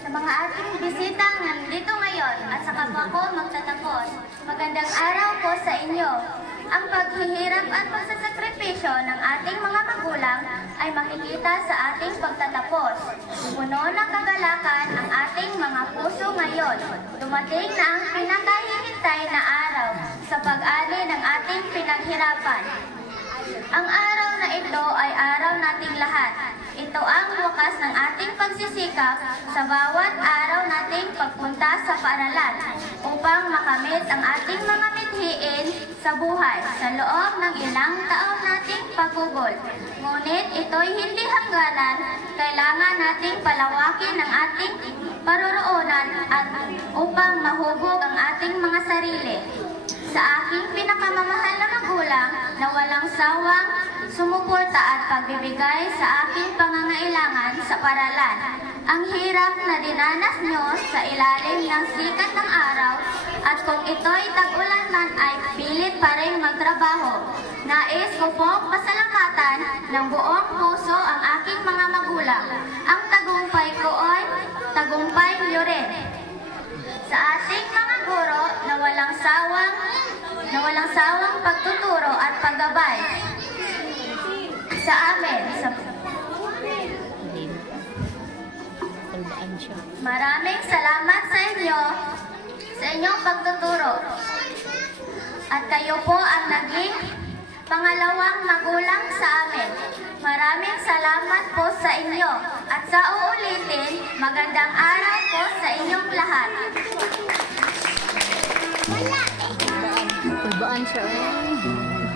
sa mga ating bisita nandito ngayon at saka po ako magtatapos. Magandang araw po sa inyo. Ang paghihirap at pagsasakripisyo ng ating mga magulang ay makikita sa ating pagtatapos. Puno ng kagalakan ang ating mga puso ngayon. Dumating na ang pinakahihintay na araw sa pag-ali ng ating pinaghirapan. Ang araw na ito ay araw nating lahat. Ito ang bukas ng ating pagsisikap sa bawat araw nating pagpunta sa paaralan upang makamit ang ating mga mithiin sa buhay sa loob ng ilang taon nating pagugol. Ngunit ito'y hindi hangganan, kailangan nating palawakin ang ating paroroonan at upang mahubog ang ating mga sarili. Sa aking pinakamamahal na magulang na walang sawang sumuporta at pagbibigay sa aking pangangailangan sa paaralan. Ang hirap na dinanas nyo sa ilalim ng sikat ng araw at kung ito'y tag-ulan man ay pilit pa rin magtrabaho. Nais ko pong pasalamatan ng buong puso ang aking mga magulang. Ang tagumpay ko ay tagumpay nyo rin. Sa ating mga guro na walang sawang pagtuturo at paggabay sa amin. Maraming salamat sa inyong pagtuturo. At kayo po ang naging pangalawang magulang sa amin. Maraming salamat po sa inyo. At sa uulitin, magandang araw po sa inyong lahat. Kulbaan siya.